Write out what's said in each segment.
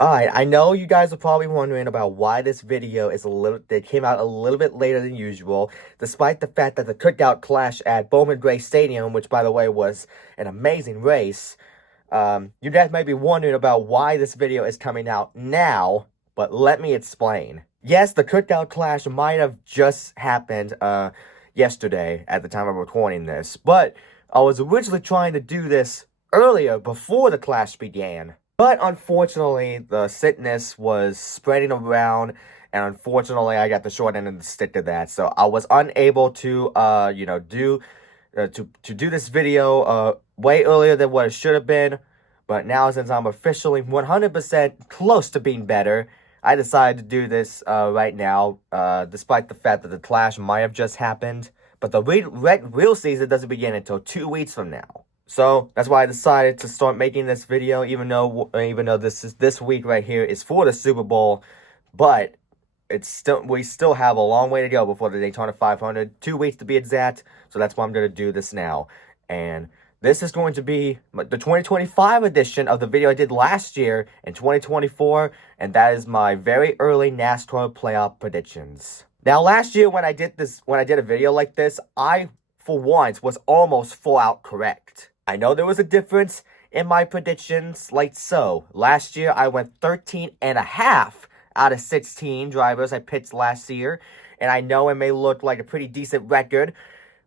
Alright, I know you guys are probably wondering about why this video is they came out a little bit later than usual, despite the fact that the Cookout Clash at Bowman Gray Stadium, which by the way was an amazing race, you guys might be wondering about why this video is coming out now, but let me explain. Yes, the Cookout Clash might have just happened, yesterday at the time of recording this, but I was originally trying to do this earlier before the clash began. But unfortunately, the sickness was spreading around, and unfortunately, I got the short end of the stick to that. So I was unable to, do this video way earlier than what it should have been. But now, since I'm officially 100% close to being better, I decided to do this right now, despite the fact that the clash might have just happened. But the real season doesn't begin until 2 weeks from now. So that's why I decided to start making this video, even though this week right here is for the Super Bowl, but we still have a long way to go before the Daytona 500, 2 weeks to be exact. So that's why I'm gonna do this now, and this is going to be the 2025 edition of the video I did last year in 2024, and that is my very early NASCAR playoff predictions. Now, last year when I did a video like this, I for once was almost full out correct. I know there was a difference in my predictions, like so. Last year, I went 13.5 out of 16 drivers I picked last year, and I know it may look like a pretty decent record,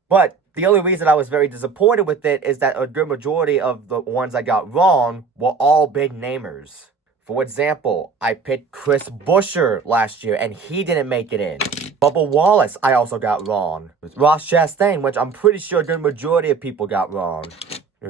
but the only reason I was very disappointed with it is that a good majority of the ones I got wrong were all big namers. For example, I picked Chris Buescher last year, and he didn't make it in. Bubba Wallace, I also got wrong. Ross Chastain, which I'm pretty sure a good majority of people got wrong.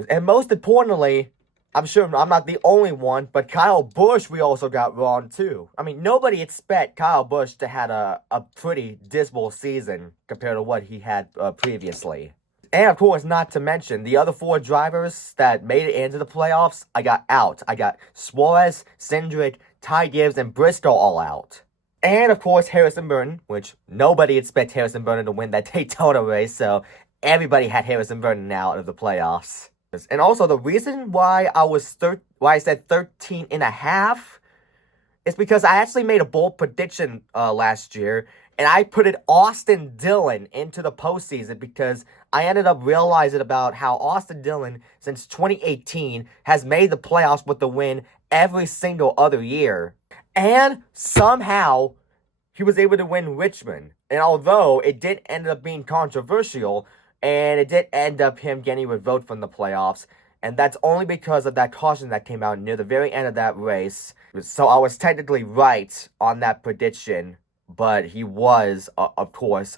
And most importantly, I'm sure I'm not the only one, but Kyle Busch we also got wrong too. I mean, nobody expect Kyle Busch to have a pretty dismal season compared to what he had previously. And of course, not to mention, the other 4 drivers that made it into the playoffs, I got out. I got Suarez, Cindric, Ty Gibbs, and Briscoe all out. And of course, Harrison Burton, which nobody expected Harrison Burton to win that Daytona race, so everybody had Harrison Burton out of the playoffs. And also, the reason why I said 13.5 is because I actually made a bold prediction last year, and I put Austin Dillon into the postseason because I ended up realizing about how Austin Dillon, since 2018, has made the playoffs with the win every single other year. And somehow, he was able to win Richmond. And although it did end up being controversial, and it did end up him getting revoked from the playoffs, and that's only because of that caution that came out near the very end of that race. So I was technically right on that prediction, but he was, of course,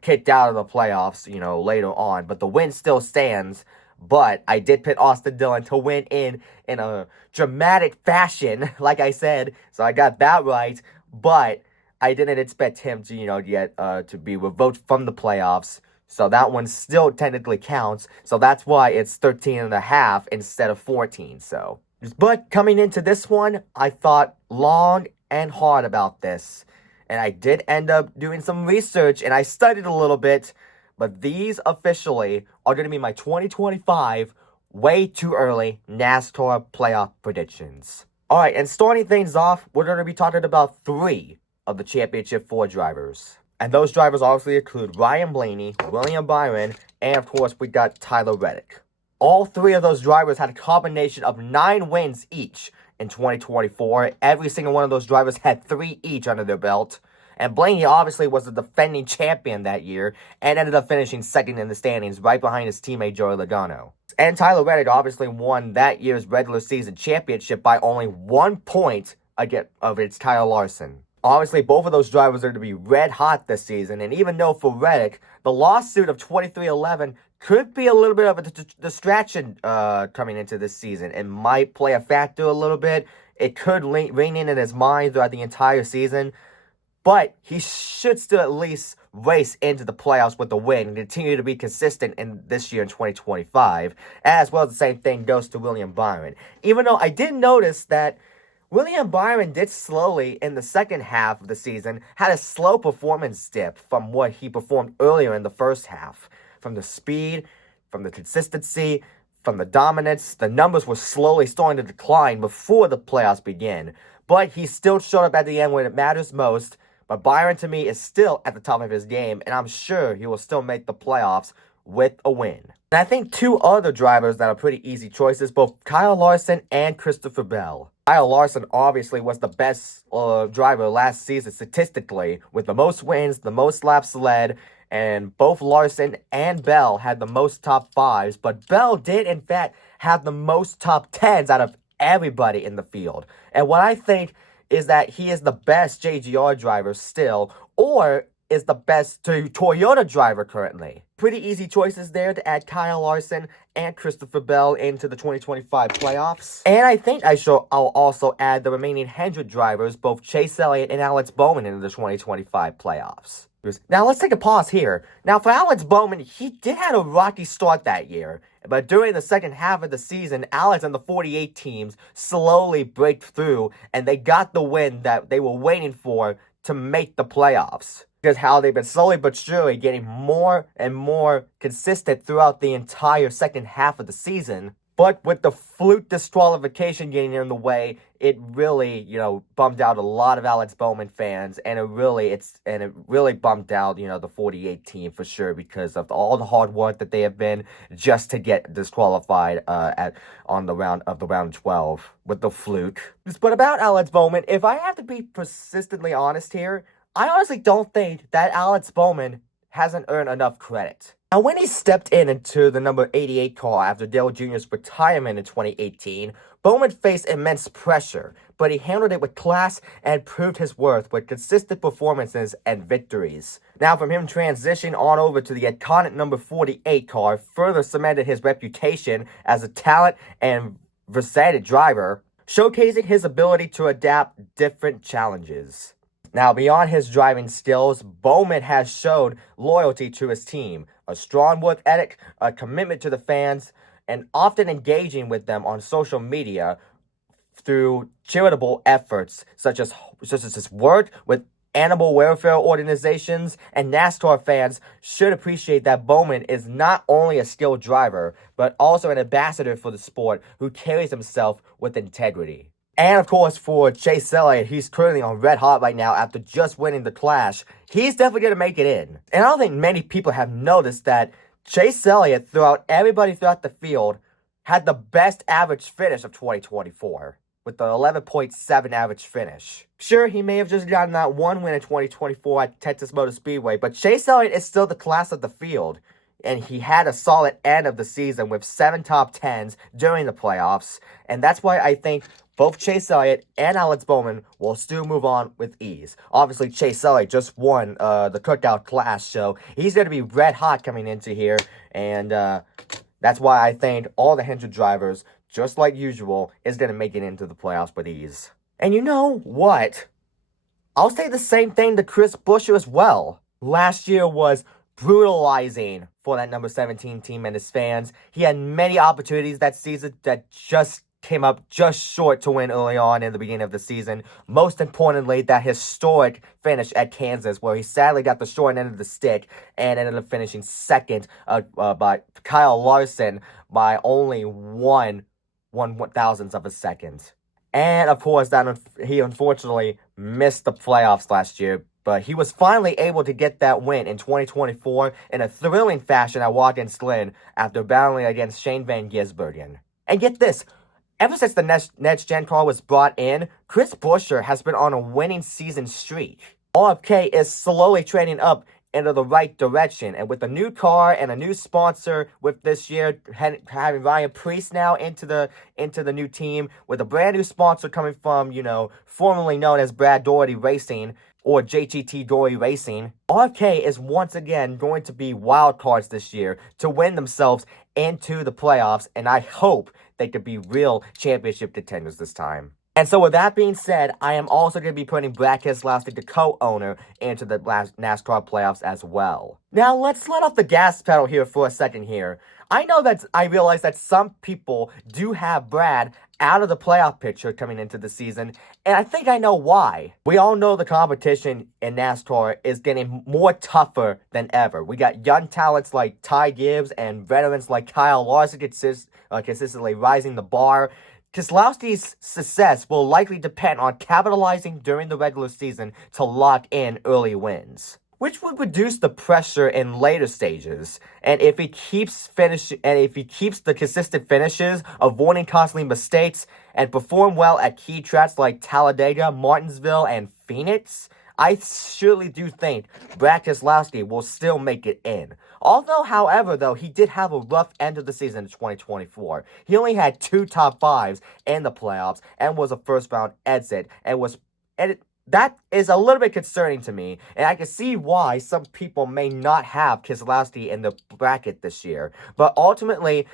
kicked out of the playoffs, later on. But the win still stands. But I did pick Austin Dillon to win in a dramatic fashion, like I said. So I got that right. But I didn't expect him to, to be revoked from the playoffs. So that one still technically counts. So that's why it's 13.5 instead of 14. So, but coming into this one, I thought long and hard about this. And I did end up doing some research, and I studied a little bit. But these officially are going to be my 2025 way too early NASCAR playoff predictions. All right, and starting things off, we're going to be talking about 3 of the Championship 4 drivers. And those drivers obviously include Ryan Blaney, William Byron, and of course we got Tyler Reddick. All 3 of those drivers had a combination of 9 wins each in 2024. Every single one of those drivers had 3 each under their belt. And Blaney obviously was the defending champion that year and ended up finishing second in the standings right behind his teammate Joey Logano. And Tyler Reddick obviously won that year's regular season championship by only 1 point against Kyle Larson. Obviously, both of those drivers are to be red hot this season, and even though for Reddick, the lawsuit of 2311 could be a little bit of a distraction coming into this season. It might play a factor a little bit. It could rein in his mind throughout the entire season, but he should still at least race into the playoffs with a win and continue to be consistent in this year in 2025. As well as the same thing goes to William Byron. Even though I did notice that William Byron did slowly in the second half of the season, had a slow performance dip from what he performed earlier in the first half. From the speed, from the consistency, from the dominance, the numbers were slowly starting to decline before the playoffs began. But he still showed up at the end when it matters most. But Byron, to me, is still at the top of his game, and I'm sure he will still make the playoffs with a win. And I think two other drivers that are pretty easy choices, both Kyle Larson and Christopher Bell. Kyle Larson obviously was the best driver last season statistically, with the most wins, the most laps led, and both Larson and Bell had the most top 5s, but Bell did in fact have the most top 10s out of everybody in the field. And what I think is that he is the best JGR driver still, or is the best Toyota driver currently. Pretty easy choices there to add Kyle Larson and Christopher Bell into the 2025 playoffs. And I think I'll also add the remaining Hendrick drivers, both Chase Elliott and Alex Bowman, into the 2025 playoffs. Now let's take a pause here. Now for Alex Bowman, he did have a rocky start that year. But during the second half of the season, Alex and the 48 teams slowly break through, and they got the win that they were waiting for to make the playoffs. Because how they've been slowly but surely getting more and more consistent throughout the entire second half of the season. But with the fluke disqualification getting in the way, it really, bummed out a lot of Alex Bowman fans, and it really bummed out, the 48 team for sure, because of all the hard work that they have been just to get disqualified on the round 12 with the fluke. But about Alex Bowman, if I have to be persistently honest here, I honestly don't think that Alex Bowman hasn't earned enough credit. Now, when he stepped into the number 88 car after Dale Jr.'s retirement in 2018, Bowman faced immense pressure, but he handled it with class and proved his worth with consistent performances and victories. Now, from him transitioning on over to the iconic number 48 car further cemented his reputation as a talent and versatile driver, showcasing his ability to adapt different challenges. Now, beyond his driving skills, Bowman has showed loyalty to his team, a strong work ethic, a commitment to the fans, and often engaging with them on social media through charitable efforts such as his work with animal welfare organizations. And NASCAR fans should appreciate that Bowman is not only a skilled driver, but also an ambassador for the sport who carries himself with integrity. And of course, for Chase Elliott, he's currently on red hot right now after just winning the Clash. He's definitely going to make it in. And I don't think many people have noticed that Chase Elliott, everybody throughout the field, had the best average finish of 2024 with the 11.7 average finish. Sure, he may have just gotten that one win in 2024 at Texas Motor Speedway, but Chase Elliott is still the class of the field. And he had a solid end of the season with 7 top 10s during the playoffs. And that's why I think both Chase Elliott and Alex Bowman will still move on with ease. Obviously, Chase Elliott just won the Cookout Clash, so he's going to be red hot coming into here. And that's why I think all the Hendrick drivers, just like usual, is going to make it into the playoffs with ease. And you know what? I'll say the same thing to Chris Buescher as well. Last year was brutalizing for that number 17 team and his fans. He had many opportunities that season that just came up just short to win early on in the beginning of the season. Most importantly, that historic finish at Kansas, where he sadly got the short end of the stick and ended up finishing second by Kyle Larson by only one thousandth of a second. And of course, he unfortunately missed the playoffs last year, but he was finally able to get that win in 2024 in a thrilling fashion at Watkins Glen after battling against Shane Van Gisbergen. And get this, ever since the next gen car was brought in, Chris Buescher has been on a winning season streak. RFK is slowly trending up into the right direction, and with a new car and a new sponsor with this year having Ryan Preece now into the new team, with a brand new sponsor coming from, formerly known as Brad Doherty Racing or JGT Doherty Racing, RFK is once again going to be wild cards this year to win themselves into the playoffs, and I hope they could be real championship contenders this time. And so with that being said, I am also going to be putting Brad Keselowski, the co-owner, into the NASCAR playoffs as well. Now, let's let off the gas pedal here for a second here. I realize that some people do have Brad out of the playoff picture coming into the season, and I think I know why. We all know the competition in NASCAR is getting more tougher than ever. We got young talents like Ty Gibbs and veterans like Kyle Larson consistently rising the bar. Keselowski's success will likely depend on capitalizing during the regular season to lock in early wins, which would reduce the pressure in later stages. And if he keeps the consistent finishes, avoiding costly mistakes, and perform well at key tracks like Talladega, Martinsville, and Phoenix, I surely do think Brad Keselowski will still make it in. Although, however, though, he did have a rough end of the season in 2024. He only had 2 top 5s in the playoffs and was a first-round exit, that is a little bit concerning to me, and I can see why some people may not have Keselowski in the bracket this year. But ultimately,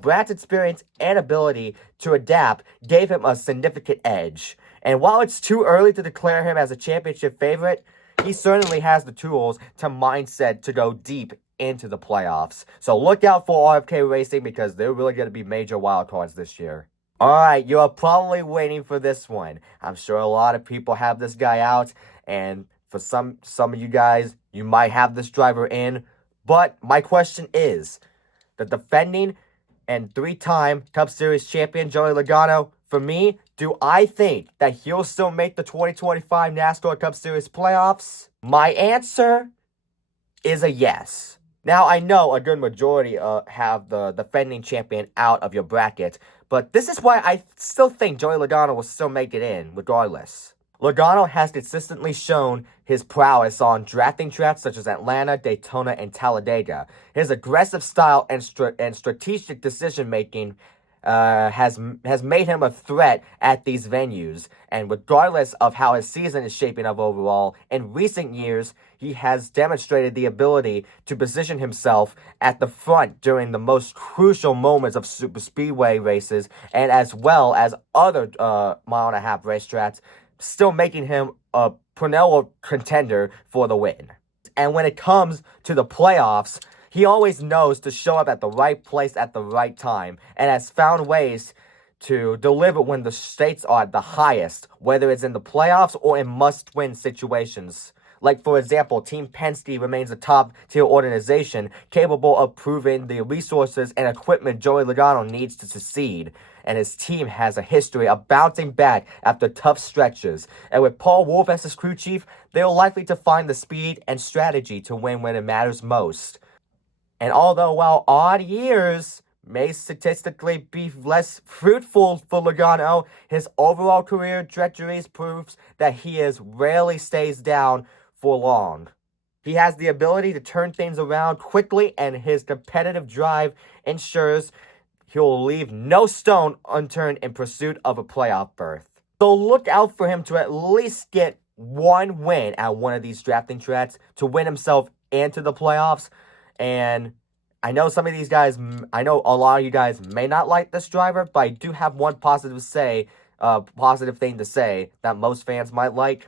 Brad's experience and ability to adapt gave him a significant edge. And while it's too early to declare him as a championship favorite, he certainly has the tools to go deep into the playoffs. So look out for RFK Racing because they're really going to be major wildcards this year. Alright, you are probably waiting for this one. I'm sure a lot of people have this guy out, and for some of you guys, you might have this driver in. But my question is, the defending and 3-time Cup Series champion Joey Logano, for me, do I think that he'll still make the 2025 NASCAR Cup Series playoffs? My answer is a yes. Now, I know a good majority have the defending champion out of your bracket, but this is why I still think Joey Logano will still make it in, regardless. Logano has consistently shown his prowess on drafting tracks such as Atlanta, Daytona, and Talladega. His aggressive style and strategic decision-making has made him a threat at these venues, and regardless of how his season is shaping up overall, in recent years, he has demonstrated the ability to position himself at the front during the most crucial moments of super speedway races, and as well as other mile-and-a-half racetracks, still making him a perennial contender for the win. And when it comes to the playoffs, he always knows to show up at the right place at the right time, and has found ways to deliver when the stakes are at the highest, whether it's in the playoffs or in must-win situations. Like, for example, Team Penske remains a top-tier organization capable of proving the resources and equipment Joey Logano needs to succeed, and his team has a history of bouncing back after tough stretches. And with Paul Wolfe as his crew chief, they're likely to find the speed and strategy to win when it matters most. And although while odd years may statistically be less fruitful for Logano, his overall career trajectory proves that he rarely stays down for long. He has the ability to turn things around quickly, and his competitive drive ensures he'll leave no stone unturned in pursuit of a playoff berth. So look out for him to at least get one win at one of these drafting tracks to win himself into the playoffs. And I know a lot of you guys may not like this driver, but I do have one positive thing to say that most fans might like.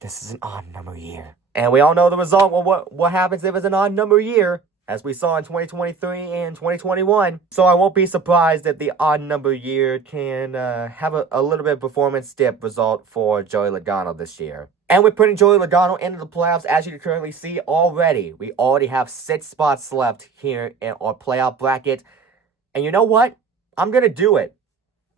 This is an odd number year. And we all know the result. Well, what happens if it's an odd number year, as we saw in 2023 and 2021. So I won't be surprised if the odd number year can have a little bit of performance dip result for Joey Logano this year. And we're putting Joey Logano into the playoffs, as you can currently see already. We already have 6 spots left here in our playoff bracket. And you know what? I'm going to do it.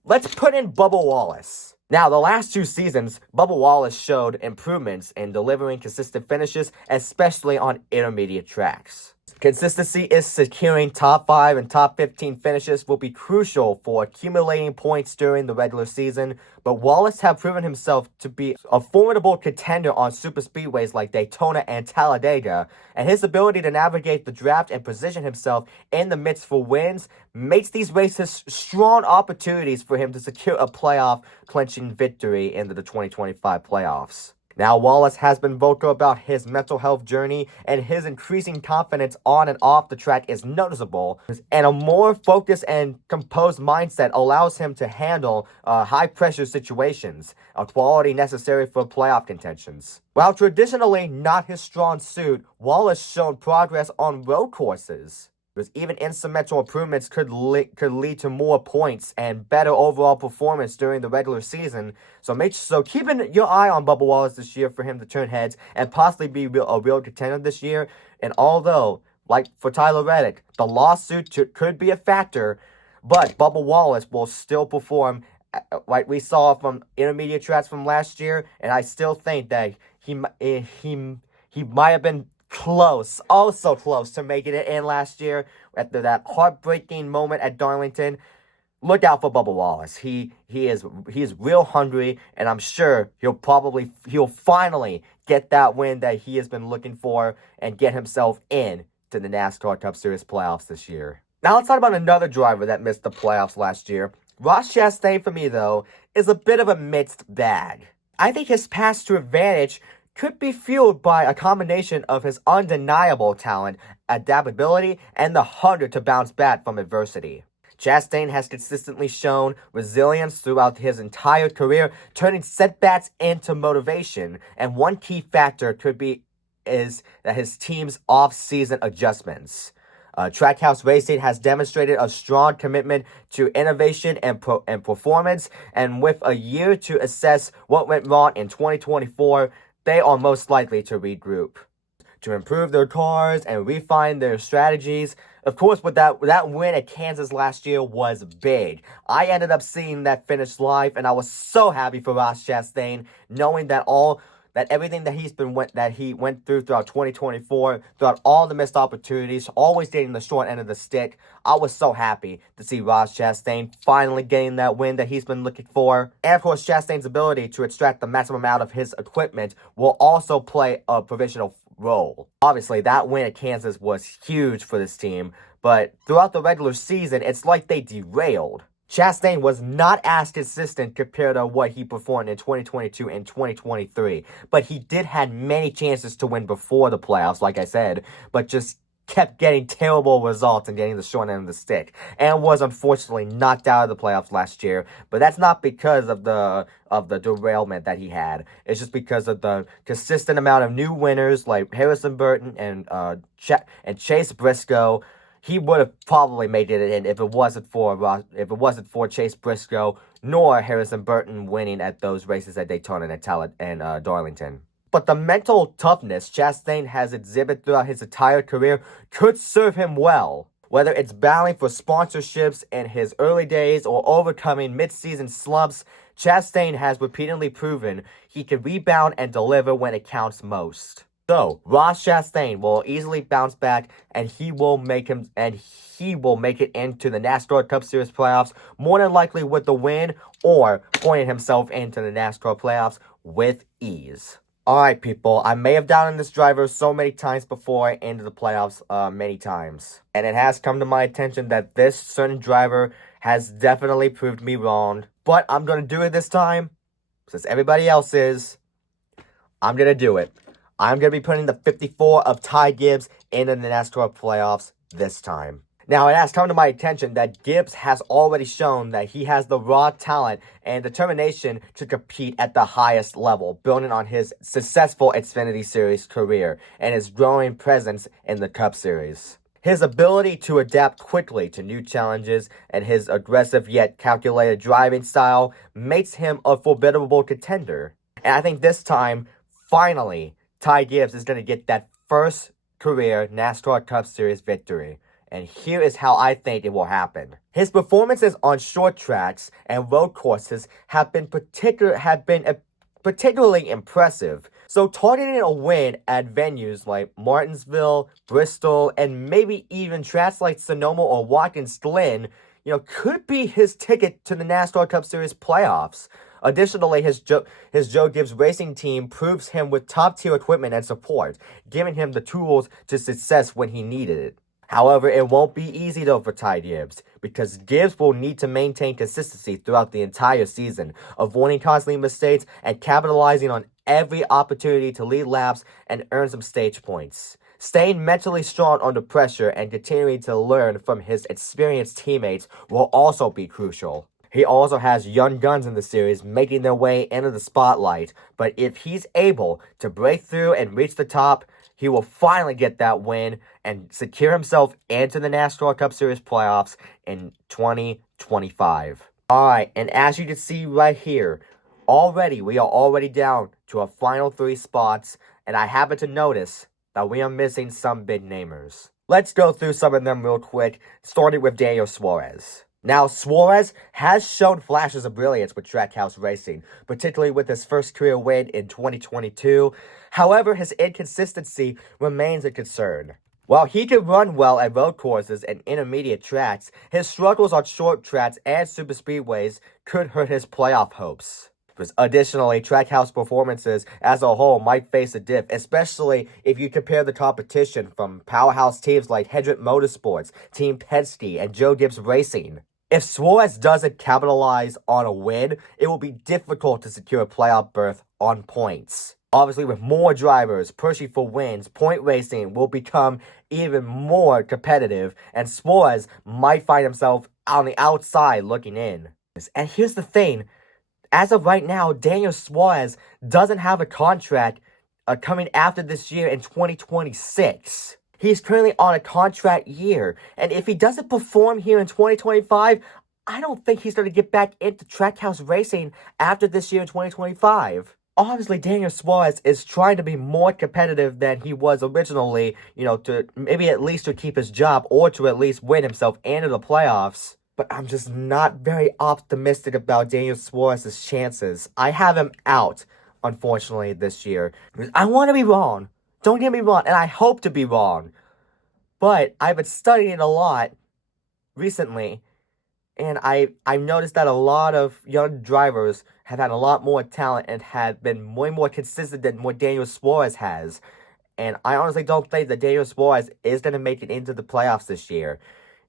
Let's put in Bubba Wallace. Now, the last 2 seasons, Bubba Wallace showed improvements in delivering consistent finishes, especially on intermediate tracks. Consistency is securing top 5 and top 15 finishes will be crucial for accumulating points during the regular season, but Wallace has proven himself to be a formidable contender on super speedways like Daytona and Talladega, and his ability to navigate the draft and position himself in the midst for wins makes these races strong opportunities for him to secure a playoff clinching victory into the 2025 playoffs. Now, Wallace has been vocal about his mental health journey, and his increasing confidence on and off the track is noticeable, and a more focused and composed mindset allows him to handle high-pressure situations, a quality necessary for playoff contentions. While traditionally not his strong suit, Wallace showed progress on road courses. Because even incremental improvements could lead to more points and better overall performance during the regular season. So keeping your eye on Bubba Wallace this year for him to turn heads and possibly be a real contender this year. And although, like for Tyler Reddick, the lawsuit could be a factor, but Bubba Wallace will still perform like we saw from intermediate tracks from last year, and I still think that he might have been close, oh so close to making it in last year after that heartbreaking moment at Darlington. Look out for Bubba Wallace. He is real hungry, and I'm sure he'll finally get that win that he has been looking for and get himself in to the NASCAR Cup Series playoffs this year. Now let's talk about another driver that missed the playoffs last year. Ross Chastain, for me though, is a bit of a mixed bag. I think his path to advantage could be fueled by a combination of his undeniable talent, adaptability, and the hunger to bounce back from adversity. Chastain has consistently shown resilience throughout his entire career, turning setbacks into motivation, and one key factor is that his team's off-season adjustments. Trackhouse Racing has demonstrated a strong commitment to innovation and performance, and with a year to assess what went wrong in 2024, they are most likely to regroup, to improve their cars and refine their strategies. Of course, with that win at Kansas last year was big. I ended up seeing that finish live, and I was so happy for Ross Chastain, knowing that everything that he went through throughout 2024, throughout all the missed opportunities, always getting the short end of the stick. I was so happy to see Ross Chastain finally getting that win that he's been looking for. And of course, Chastain's ability to extract the maximum out of his equipment will also play a provisional role. Obviously, that win at Kansas was huge for this team, but throughout the regular season, it's like they derailed. Chastain was not as consistent compared to what he performed in 2022 and 2023, but he did have many chances to win before the playoffs, like I said, but just kept getting terrible results and getting the short end of the stick, and was unfortunately knocked out of the playoffs last year. But that's not because of the derailment that he had. It's just because of the consistent amount of new winners like Harrison Burton and Chase Briscoe. He would have probably made it in if it wasn't for Chase Briscoe nor Harrison Burton winning at those races at Daytona and Darlington. But the mental toughness Chastain has exhibited throughout his entire career could serve him well. Whether it's battling for sponsorships in his early days or overcoming mid-season slumps, Chastain has repeatedly proven he can rebound and deliver when it counts most. So, Ross Chastain will easily bounce back, and he will make it into the NASCAR Cup Series playoffs, more than likely with the win, or pointing himself into the NASCAR playoffs with ease. Alright, people, I may have doubted this driver so many times before into the playoffs many times. And it has come to my attention that this certain driver has definitely proved me wrong. But I'm going to do it this time, since everybody else is. I'm going to do it. I'm going to be putting the 54 of Ty Gibbs into the NASCAR playoffs this time. Now, it has come to my attention that Gibbs has already shown that he has the raw talent and determination to compete at the highest level, building on his successful Xfinity Series career and his growing presence in the Cup Series. His ability to adapt quickly to new challenges and his aggressive yet calculated driving style makes him a formidable contender. And I think this time, finally, Ty Gibbs is going to get that first career NASCAR Cup Series victory. And here is how I think it will happen. His performances on short tracks and road courses have been particularly impressive. So targeting a win at venues like Martinsville, Bristol, and maybe even tracks like Sonoma or Watkins Glen, could be his ticket to the NASCAR Cup Series playoffs. Additionally, his Joe Gibbs Racing team proves him with top-tier equipment and support, giving him the tools to success when he needed it. However, it won't be easy though for Ty Gibbs, because Gibbs will need to maintain consistency throughout the entire season, avoiding costly mistakes and capitalizing on every opportunity to lead laps and earn some stage points. Staying mentally strong under pressure and continuing to learn from his experienced teammates will also be crucial. He also has young guns in the series making their way into the spotlight, but if he's able to break through and reach the top, he will finally get that win and secure himself into the NASCAR Cup Series playoffs in 2025. Alright, and as you can see right here, we are already down to our final 3 spots, and I happen to notice that we are missing some big namers. Let's go through some of them real quick, starting with Daniel Suarez. Now, Suarez has shown flashes of brilliance with Trackhouse Racing, particularly with his first career win in 2022. However, his inconsistency remains a concern. While he can run well at road courses and intermediate tracks, his struggles on short tracks and superspeedways could hurt his playoff hopes. Additionally, Trackhouse performances as a whole might face a dip, especially if you compare the competition from powerhouse teams like Hendrick Motorsports, Team Penske, and Joe Gibbs Racing. If Suarez doesn't capitalize on a win, it will be difficult to secure a playoff berth on points. Obviously, with more drivers pushing for wins, point racing will become even more competitive, and Suarez might find himself on the outside looking in. And here's the thing. As of right now, Daniel Suarez doesn't have a contract coming after this year in 2026. He's currently on a contract year, and if he doesn't perform here in 2025, I don't think he's going to get back into Trackhouse Racing after this year in 2025. Obviously, Daniel Suarez is trying to be more competitive than he was originally, to maybe at least to keep his job or to at least win himself into the playoffs. But I'm just not very optimistic about Daniel Suarez's chances. I have him out, unfortunately, this year. I want to be wrong. Don't get me wrong, and I hope to be wrong. But I've been studying a lot recently, and I've noticed that a lot of young drivers have had a lot more talent and have been way more consistent than what Daniel Suarez has. And I honestly don't think that Daniel Suarez is going to make it into the playoffs this year.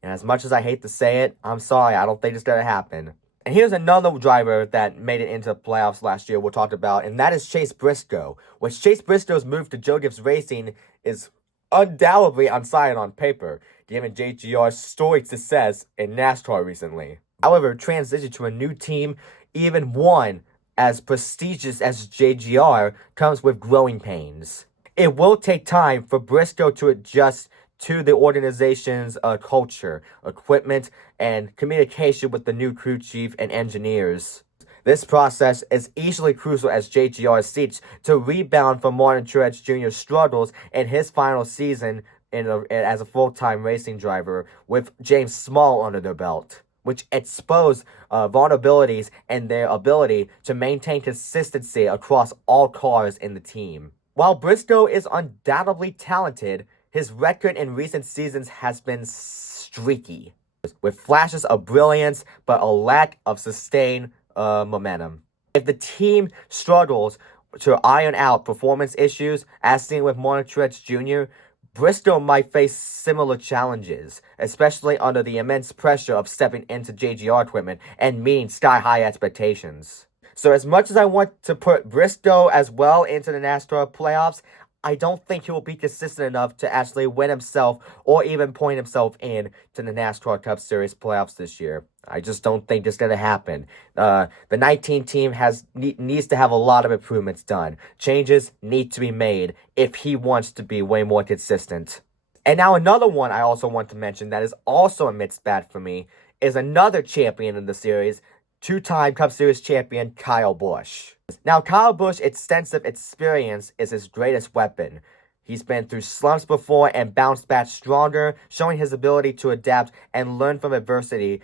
And as much as I hate to say it, I'm sorry, I don't think it's going to happen. And here's another driver that made it into the playoffs last year we'll talk about, and that is Chase Briscoe. Which Chase Briscoe's move to Joe Gibbs Racing is undoubtedly unsigned on paper, given JGR's storied success in NASCAR recently. However, transition to a new team, even one as prestigious as JGR, comes with growing pains. It will take time for Briscoe to adjust to the organization's culture, equipment, and communication with the new crew chief and engineers. This process is equally crucial as JGR seeks to rebound from Martin Truex Jr.'s struggles in his final season as a full-time racing driver with James Small under their belt, which exposed vulnerabilities in their ability to maintain consistency across all cars in the team. While Briscoe is undoubtedly talented, his record in recent seasons has been streaky, with flashes of brilliance but a lack of sustained momentum. If the team struggles to iron out performance issues, as seen with Martin Truex Jr., Briscoe might face similar challenges, especially under the immense pressure of stepping into JGR equipment and meeting sky-high expectations. So as much as I want to put Briscoe as well into the NASCAR playoffs, I don't think he will be consistent enough to actually win himself or even point himself in to the NASCAR Cup Series playoffs this year. I just don't think it's going to happen. The 19 team needs to have a lot of improvements done. Changes need to be made if he wants to be way more consistent. And now another one I also want to mention that is also a mixed bag for me is another champion in the series, two-time Cup Series champion Kyle Busch. Now, Kyle Busch's extensive experience is his greatest weapon. He's been through slumps before and bounced back stronger, showing his ability to adapt and learn from adversity,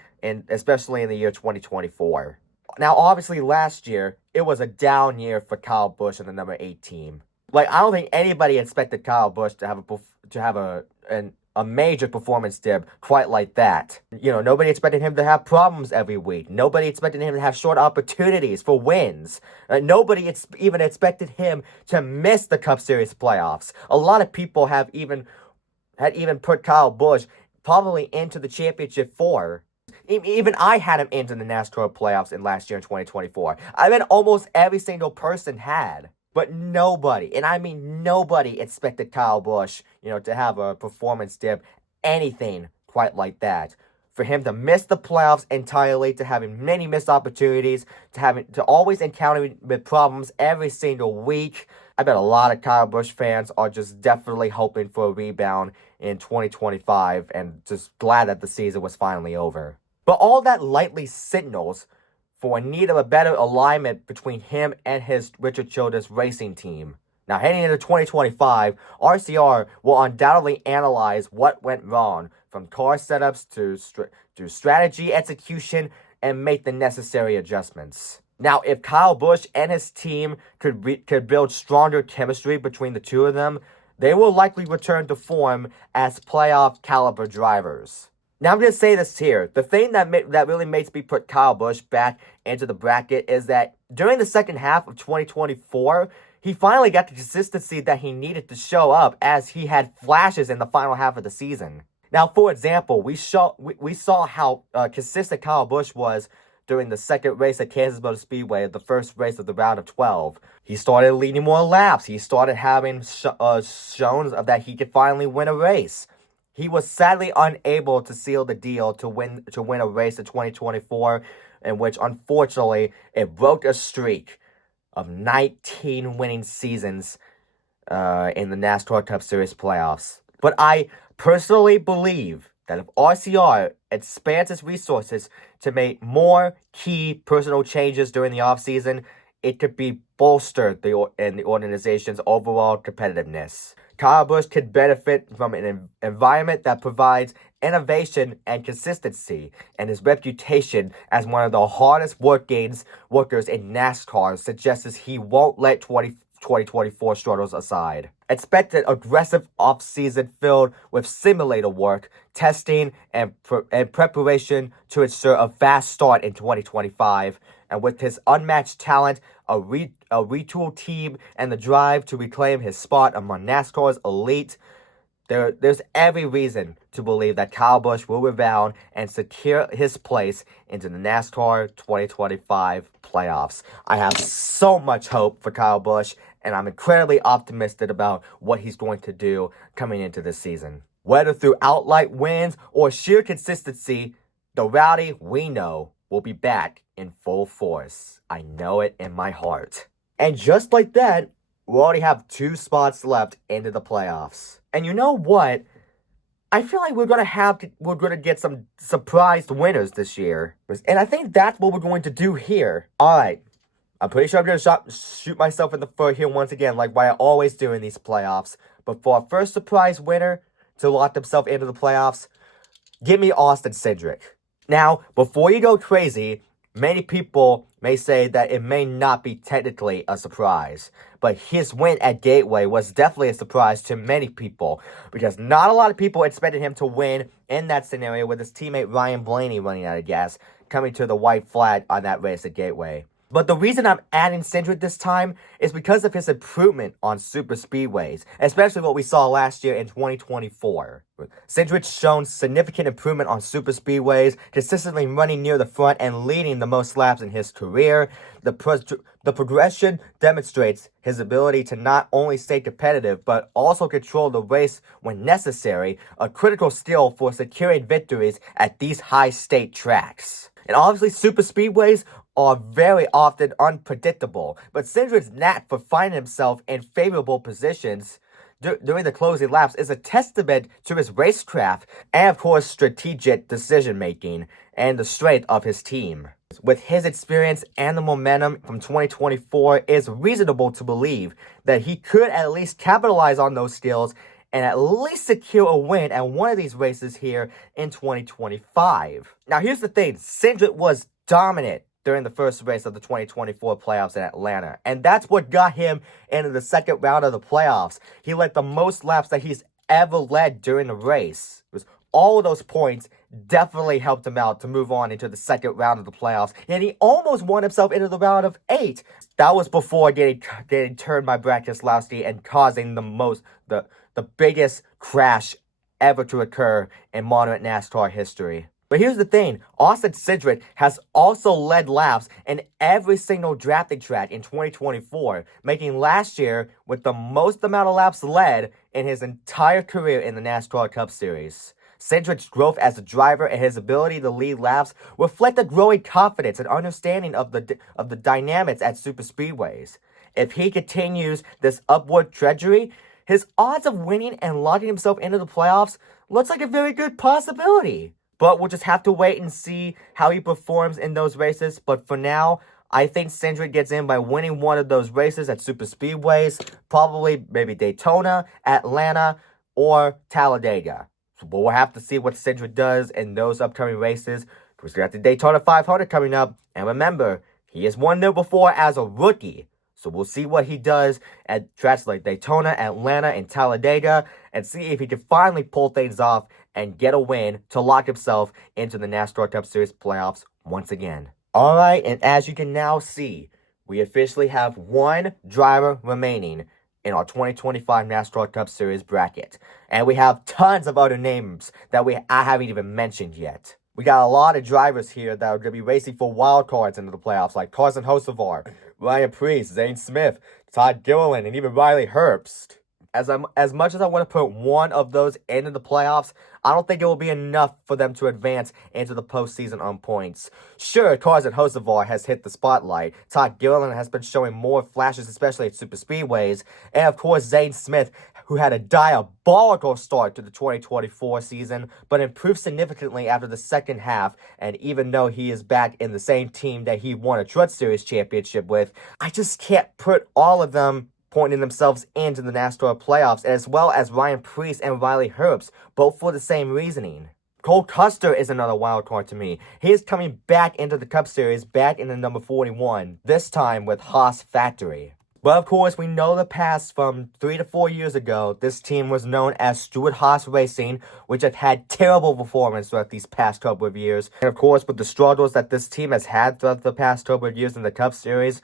especially in the year 2024. Now, obviously, last year, it was a down year for Kyle Busch and the number 8 team. I don't think anybody expected Kyle Busch to have a major performance dip quite like that. Nobody expected him to have problems every week. Nobody expected him to have short opportunities for wins. Nobody even expected him to miss the Cup Series playoffs. A lot of people had even put Kyle Busch probably into the championship 4. Even I had him into the NASCAR playoffs in last year in 2024. I mean, almost every single person had. But nobody, and I mean nobody, expected Kyle Busch, to have a performance dip, anything quite like that. For him to miss the playoffs entirely, to having many missed opportunities, to always encountering with problems every single week. I bet a lot of Kyle Busch fans are just definitely hoping for a rebound in 2025 and just glad that the season was finally over. But all that likely signals for a need of a better alignment between him and his Richard Childress racing team. Now, heading into 2025, RCR will undoubtedly analyze what went wrong, from car setups to strategy execution, and make the necessary adjustments. Now, if Kyle Busch and his team could build stronger chemistry between the two of them, they will likely return to form as playoff caliber drivers. Now, I'm going to say this here. The thing that really makes me put Kyle Busch back into the bracket is that during the second half of 2024, he finally got the consistency that he needed to show up, as he had flashes in the final half of the season. Now, for example, we saw how consistent Kyle Busch was during the second race at Kansas Motor Speedway, the first race of the round of 12. He started leading more laps. He started having shown that he could finally win a race. He was sadly unable to seal the deal to win a race in 2024, in which, unfortunately, it broke a streak of 19 winning seasons in the NASCAR Cup Series playoffs. But I personally believe that if RCR expands its resources to make more key personal changes during the offseason, it could be bolstered in the organization's overall competitiveness. Kyle Busch could benefit from an environment that provides innovation and consistency, and his reputation as one of the hardest workers in NASCAR suggests he won't let 2024 struggles aside. Expect an aggressive offseason filled with simulator work, testing, and preparation to ensure a fast start in 2025. And with his unmatched talent, a retooled team, and the drive to reclaim his spot among NASCAR's elite, there's every reason to believe that Kyle Busch will rebound and secure his place into the NASCAR 2025 playoffs. I have so much hope for Kyle Busch, and I'm incredibly optimistic about what he's going to do coming into this season. Whether through outright wins or sheer consistency, the Rowdy we know will be back in full force. I know it in my heart. And just like that, we already have 2 spots left into the playoffs. And you know what? I feel like we're gonna get some surprised winners this year. And I think that's what we're going to do here. Alright. I'm pretty sure I'm gonna shoot myself in the foot here once again, like what I always do in these playoffs. But for our first surprise winner to lock themselves into the playoffs, give me Austin Cindric. Now, before you go crazy, many people may say that it may not be technically a surprise, but his win at Gateway was definitely a surprise to many people, because not a lot of people expected him to win in that scenario with his teammate Ryan Blaney running out of gas, coming to the white flag on that race at Gateway. But the reason I'm adding Cindric this time is because of his improvement on super speedways, especially what we saw last year in 2024. Cindric's shown significant improvement on super speedways, consistently running near the front and leading the most laps in his career. The progression demonstrates his ability to not only stay competitive, but also control the race when necessary, a critical skill for securing victories at these high-stake tracks. And obviously, super speedways are very often unpredictable, but Cindric's knack for finding himself in favorable positions during the closing laps is a testament to his racecraft and, of course, strategic decision-making and the strength of his team. With his experience and the momentum from 2024, it's reasonable to believe that he could at least capitalize on those skills and at least secure a win at one of these races here in 2025. Now, here's the thing. Cindric was dominant during the first race of the 2024 playoffs in Atlanta, and that's what got him into the second round of the playoffs. He led the most laps that he's ever led during the race. It was all of those points definitely helped him out to move on into the second round of the playoffs, and he almost won himself into the round of 8. That was before getting turned by Brad Keselowski and causing the biggest crash ever to occur in modern NASCAR history. But here's the thing, Austin Cindric has also led laps in every single drafting track in 2024, making last year with the most amount of laps led in his entire career in the NASCAR Cup Series. Cindric's growth as a driver and his ability to lead laps reflect a growing confidence and understanding of the dynamics at super speedways. If he continues this upward trajectory, his odds of winning and locking himself into the playoffs looks like a very good possibility. But we'll just have to wait and see how he performs in those races. But for now, I think Cindric gets in by winning one of those races at super speedways, probably maybe Daytona, Atlanta, or Talladega. But we'll have to see what Cindric does in those upcoming races. Because we got the Daytona 500 coming up. And remember, he has won there before as a rookie. So we'll see what he does at tracks like Daytona, Atlanta, and Talladega, and see if he can finally pull things off and get a win to lock himself into the NASCAR Cup Series playoffs once again. Alright, and as you can now see, we officially have one driver remaining in our 2025 NASCAR Cup Series bracket. And we have tons of other names that I haven't even mentioned yet. We got a lot of drivers here that are going to be racing for wild cards into the playoffs, like Carson Hocevar, Ryan Preece, Zane Smith, Todd Gilliland, and even Riley Herbst. As much as I want to put one of those into the playoffs, I don't think it will be enough for them to advance into the postseason on points. Sure, Carson Hocevar has hit the spotlight. Todd Gilliland has been showing more flashes, especially at super speedways. And of course, Zane Smith, who had a diabolical start to the 2024 season, but improved significantly after the second half. And even though he is back in the same team that he won a Truck Series championship with, I just can't put all of them pointing themselves into the NASCAR playoffs, as well as Ryan Preece and Riley Herbst, both for the same reasoning. Cole Custer is another wild card to me. He is coming back into the Cup Series, back in the number 41, this time with Haas Factory. But of course, we know the past from 3 to 4 years ago. This team was known as Stewart Haas Racing, which have had terrible performance throughout these past couple of years. And of course, with the struggles that this team has had throughout the past couple of years in the Cup Series,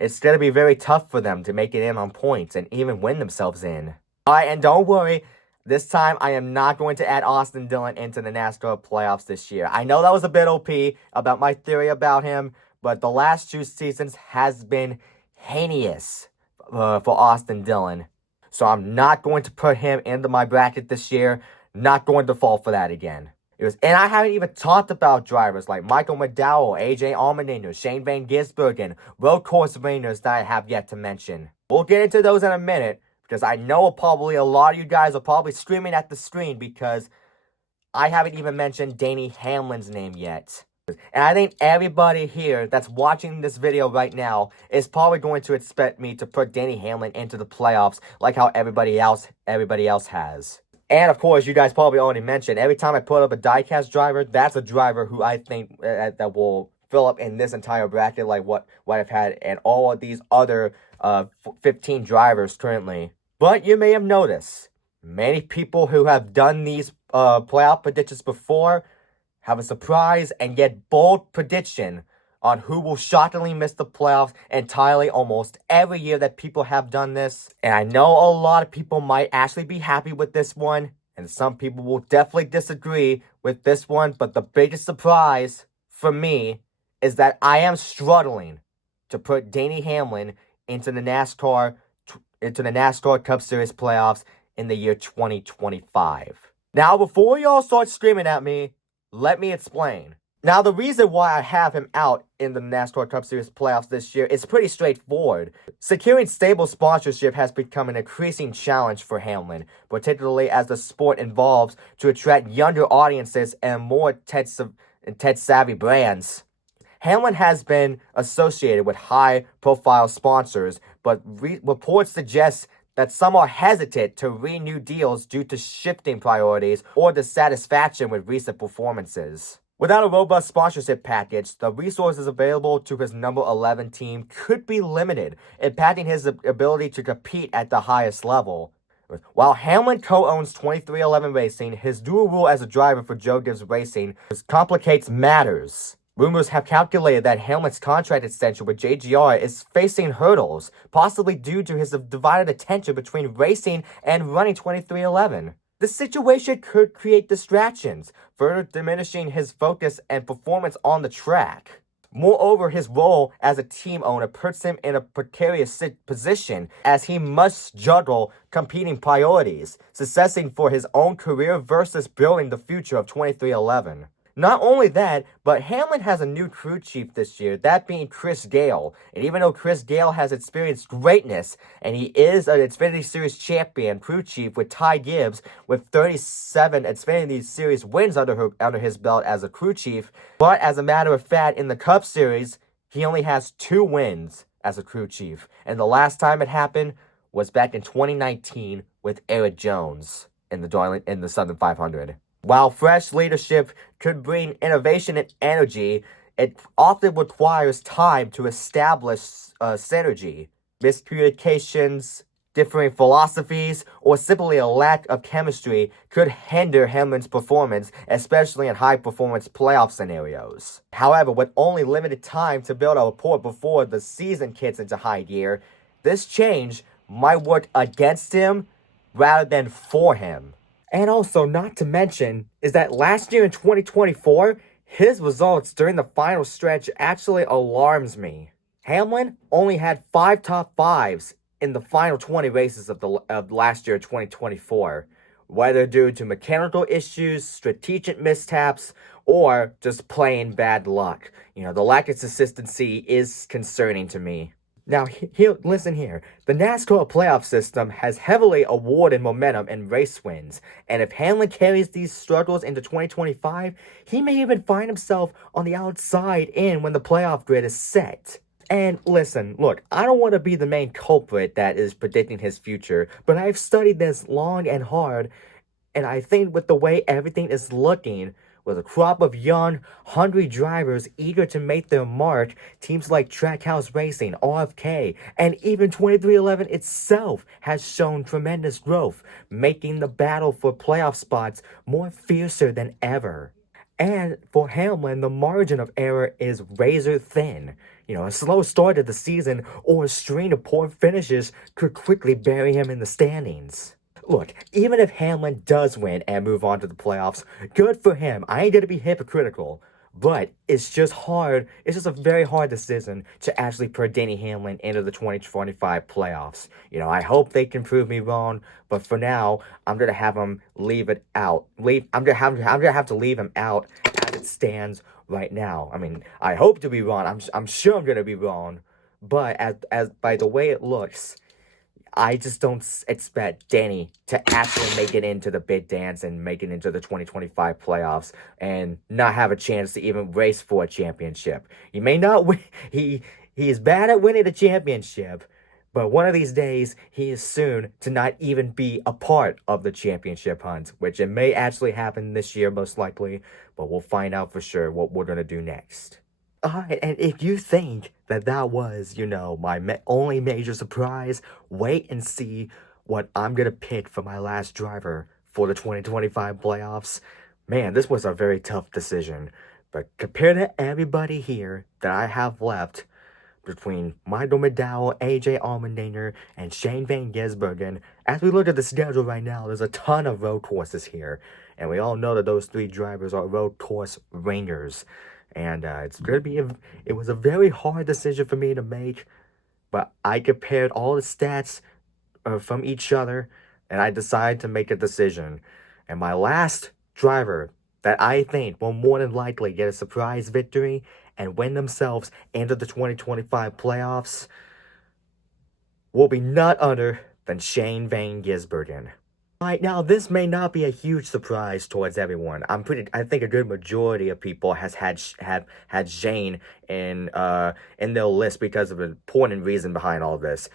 it's going to be very tough for them to make it in on points and even win themselves in. Alright, and don't worry, this time I am not going to add Austin Dillon into the NASCAR playoffs this year. I know that was a bit OP about my theory about him, but the last 2 seasons has been heinous for Austin Dillon. So I'm not going to put him into my bracket this year. Not going to fall for that again. And I haven't even talked about drivers like Michael McDowell, AJ Allmendinger, Shane Van Gisbergen, road course winners that I have yet to mention. We'll get into those in a minute, because I know probably a lot of you guys are probably screaming at the screen because I haven't even mentioned Denny Hamlin's name yet. And I think everybody here that's watching this video right now is probably going to expect me to put Denny Hamlin into the playoffs like how everybody else has. And of course, you guys probably already mentioned, every time I put up a diecast driver, that's a driver who I think that will fill up in this entire bracket, like what I've had and all of these other 15 drivers currently. But you may have noticed, many people who have done these playoff predictions before have a surprise and yet bold prediction on who will shockingly miss the playoffs entirely almost every year that people have done this. And I know a lot of people might actually be happy with this one, and some people will definitely disagree with this one, but the biggest surprise for me is that I am struggling to put Denny Hamlin into the NASCAR Cup Series playoffs in the year 2025. Now, before y'all start screaming at me, let me explain. Now, the reason why I have him out in the NASCAR Cup Series playoffs this year is pretty straightforward. Securing stable sponsorship has become an increasing challenge for Hamlin, particularly as the sport evolves to attract younger audiences and more tech-savvy brands. Hamlin has been associated with high-profile sponsors, but reports suggest that some are hesitant to renew deals due to shifting priorities or dissatisfaction with recent performances. Without a robust sponsorship package, the resources available to his number 11 team could be limited, impacting his ability to compete at the highest level. While Hamlin co-owns 2311 Racing, his dual role as a driver for Joe Gibbs Racing complicates matters. Rumors have calculated that Hamlin's contract extension with JGR is facing hurdles, possibly due to his divided attention between racing and running 2311. The situation could create distractions, further diminishing his focus and performance on the track. Moreover, his role as a team owner puts him in a precarious position as he must juggle competing priorities, successing for his own career versus building the future of 2311. Not only that, but Hamlin has a new crew chief this year, that being Chris Gale. And even though Chris Gale has experienced greatness, and he is an Xfinity Series champion crew chief with Ty Gibbs with 37 Xfinity Series wins under his belt as a crew chief, but as a matter of fact, in the Cup Series, he only has 2 wins as a crew chief. And the last time it happened was back in 2019 with Eric Jones in the Southern 500. While fresh leadership could bring innovation and energy, it often requires time to establish synergy. Miscommunications, differing philosophies, or simply a lack of chemistry could hinder Hamlin's performance, especially in high-performance playoff scenarios. However, with only limited time to build a rapport before the season kicks into high gear, this change might work against him rather than for him. And also, not to mention, is that last year in 2024, his results during the final stretch actually alarms me. Hamlin only had 5 top 5s in the final 20 races of last year, 2024, whether due to mechanical issues, strategic mishaps, or just plain bad luck. The lack of consistency is concerning to me. Now, listen here. The NASCAR playoff system has heavily awarded momentum and race wins, and if Hamlin carries these struggles into 2025, he may even find himself on the outside in when the playoff grid is set. And listen, look, I don't want to be the main culprit that is predicting his future, but I've studied this long and hard, and I think with the way everything is looking, with a crop of young, hungry drivers eager to make their mark, teams like Trackhouse Racing, RFK, and even 2311 itself has shown tremendous growth, making the battle for playoff spots more fiercer than ever. And for Hamlin, the margin of error is razor thin. A slow start to the season or a string of poor finishes could quickly bury him in the standings. Look, even if Hamlin does win and move on to the playoffs, good for him. I ain't gonna be hypocritical. But it's just hard. It's just a very hard decision to actually put Denny Hamlin into the 2025 playoffs. I hope they can prove me wrong, but for now, I'm gonna have him leave it out. I'm gonna have to leave him out as it stands right now. I mean, I hope to be wrong. I'm sure I'm gonna be wrong, but as by the way it looks, I just don't expect Danny to actually make it into the big dance and make it into the 2025 playoffs and not have a chance to even race for a championship. He may not win. He is bad at winning the championship, but one of these days he is soon to not even be a part of the championship hunt, which it may actually happen this year most likely, but we'll find out for sure what we're going to do next. And if you think that was, my only major surprise, wait and see what I'm going to pick for my last driver for the 2025 playoffs. Man, this was a very tough decision. But compared to everybody here that I have left, between Michael McDowell, AJ Allmendinger, and Shane Van Gisbergen, as we look at the schedule right now, there's a ton of road courses here. And we all know that those 3 drivers are road course ringers. And it was a very hard decision for me to make, but I compared all the stats from each other, and I decided to make a decision. And my last driver that I think will more than likely get a surprise victory and win themselves into the 2025 playoffs will be none other than Shane Van Gisbergen. Right now, this may not be a huge surprise towards everyone. I think a good majority of people have had Shane in their list because of an important reason behind all this.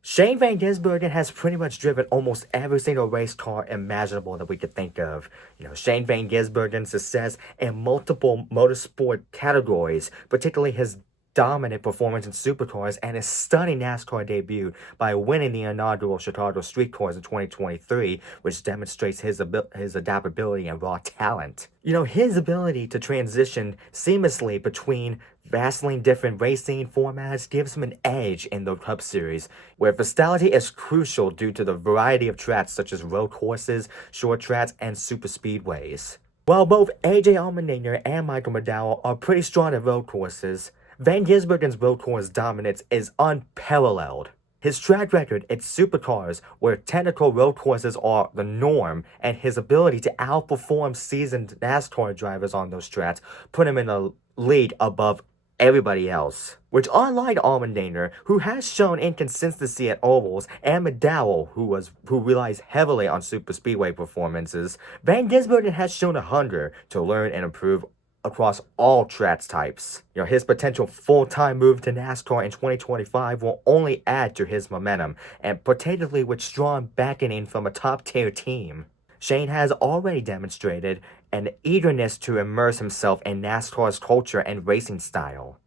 Shane Van Gisbergen has pretty much driven almost every single race car imaginable that we could think of. Shane Van Gisbergen's success in multiple motorsport categories, particularly his dominant performance in supercars and his stunning NASCAR debut by winning the inaugural Chicago Street Cars in 2023, which demonstrates his adaptability and raw talent. You know, his ability to transition seamlessly between vastly different racing formats gives him an edge in the Cup Series, where versatility is crucial due to the variety of tracks such as road courses, short tracks, and super speedways. While both AJ Allmendinger and Michael McDowell are pretty strong at road courses, Van Gisbergen's road course dominance is unparalleled. His track record in supercars, where technical road courses are the norm, and his ability to outperform seasoned NASCAR drivers on those tracks put him in a league above everybody else. Which, unlike Allmendinger, who has shown inconsistency at ovals, and McDowell, who relies heavily on super speedway performances, Van Gisbergen has shown a hunger to learn and improve across all track types. You know, his potential full-time move to NASCAR in 2025 will only add to his momentum, and particularly with strong backing from a top-tier team. Shane has already demonstrated an eagerness to immerse himself in NASCAR's culture and racing style.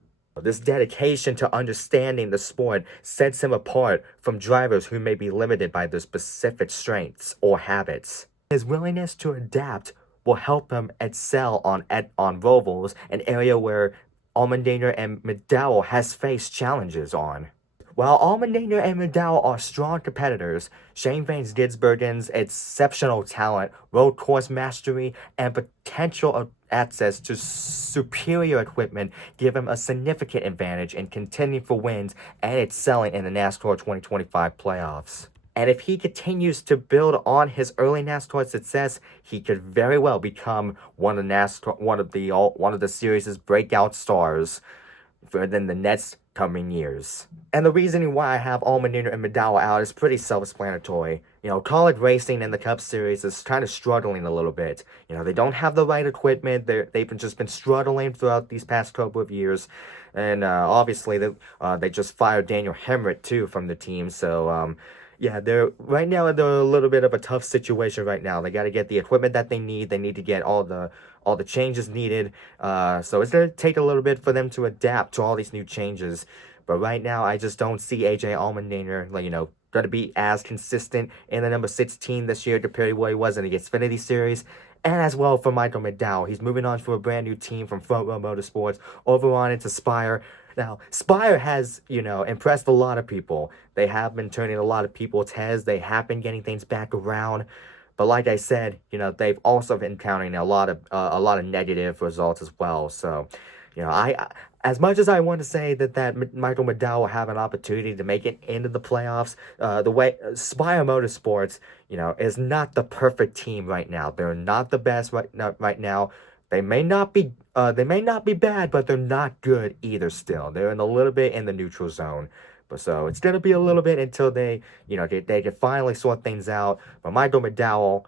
This dedication to understanding the sport sets him apart from drivers who may be limited by their specific strengths or habits. His willingness to adapt will help him excel on Rovals, an area where Allmendinger and McDowell has faced challenges on. While Allmendinger and McDowell are strong competitors, Shane Van Gisbergen's exceptional talent, road course mastery, and potential access to superior equipment give him a significant advantage in contending for wins and excelling in the NASCAR 2025 playoffs. And if he continues to build on his early NASCAR success, he could very well become one of the series' breakout stars within the next coming years. And the reasoning why I have Allmendinger and McDowell out is pretty self-explanatory. You know, college racing in the Cup Series is kind of struggling a little bit. You know, they don't have the right equipment. They've just been struggling throughout these past couple of years. And obviously, they just fired Daniel Hemrick, too, from the team. So, yeah, they're a little bit of a tough situation right now. They got to get the equipment that they need. They need to get all the changes needed. So it's going to take a little bit for them to adapt to all these new changes. But right now, I just don't see AJ Allmendinger, going to be as consistent in the number 16 this year compared to what he was in the Xfinity Series. And as well for Michael McDowell. He's moving on to a brand new team from Front Row Motorsports over on into Spire. Now, Spire has, impressed a lot of people. They have been turning a lot of people's heads. They have been getting things back around. But like I said, they've also been encountering a lot of negative results as well. So, I as much as I want to say that Michael McDowell will have an opportunity to make it into the playoffs, the way Spire Motorsports, is not the perfect team right now. They're not the best right now. They may not be bad, but they're not good either still. They're a little bit in the neutral zone. But so it's gonna be a little bit until they can finally sort things out. But Michael McDowell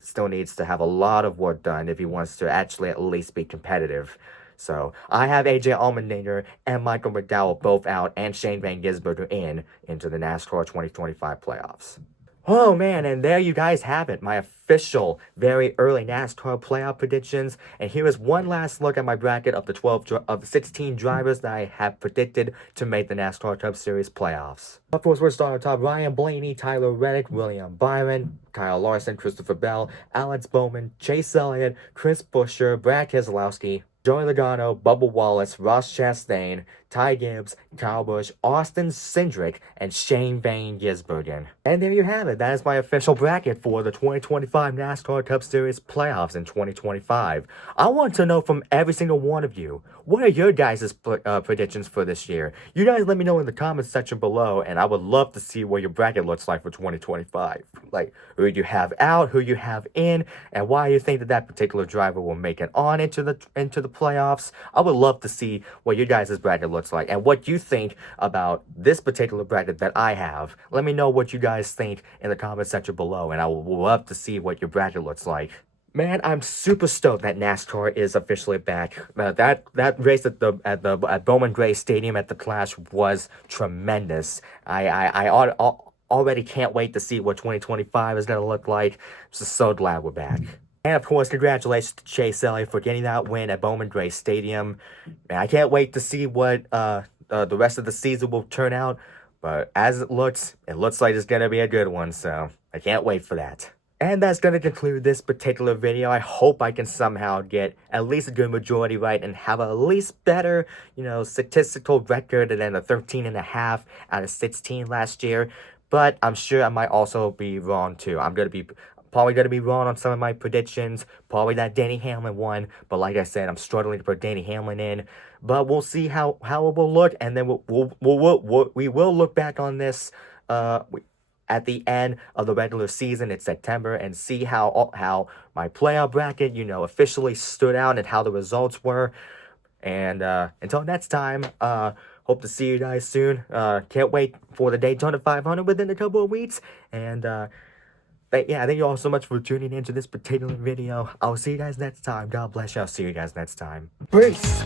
still needs to have a lot of work done if he wants to actually at least be competitive. So I have AJ Allmendinger and Michael McDowell both out, and Shane Van Gisbergen into the NASCAR 2025 playoffs. Oh man, and there you guys have it, my official very early NASCAR playoff predictions. And here is one last look at my bracket of the 16 drivers that I have predicted to make the NASCAR Cup Series playoffs. Of course, we're starting top: Ryan Blaney, Tyler Reddick, William Byron, Kyle Larson, Christopher Bell, Alex Bowman, Chase Elliott, Chris Buescher, Brad Keselowski, Joey Logano, Bubba Wallace, Ross Chastain, Ty Gibbs, Kyle Busch, Austin Cindric, and Shane Van Gisbergen. And there you have it. That is my official bracket for the 2025 NASCAR Cup Series playoffs in 2025. I want to know from every single one of you, what are your guys' predictions for this year? You guys let me know in the comments section below, and I would love to see what your bracket looks like for 2025. Like, who you have out, who you have in, and why you think that particular driver will make it on into the playoffs. I would love to see what your guys' bracket looks like and what you think about this particular bracket that I have. Let me know what you guys think in the comment section below, and I would love to see what your bracket looks like. Man, I'm super stoked that NASCAR is officially back. That race at Bowman Gray Stadium at the Clash was tremendous. I already can't wait to see what 2025 is going to look like. I'm just so glad we're back. And of course, congratulations to Chase Elliott for getting that win at Bowman Gray Stadium. And I can't wait to see what the rest of the season will turn out. But as it looks like it's gonna be a good one. So I can't wait for that. And that's going to conclude this particular video. I hope I can somehow get at least a good majority right and have a at least better, statistical record than a 13.5 out of 16 last year. But I'm sure I might also be wrong too. I'm probably going to be wrong on some of my predictions. Probably that Danny Hamlin one. But like I said, I'm struggling to put Danny Hamlin in. But we'll see how it will look. And then we will look back on this at the end of the regular season in September and see how my playoff bracket, officially stood out and how the results were. And until next time, hope to see you guys soon. Can't wait for the Daytona 500 within a couple of weeks. And thank you all so much for tuning into this particular video. I'll see you guys next time. God bless you. I'll see you guys next time. Peace.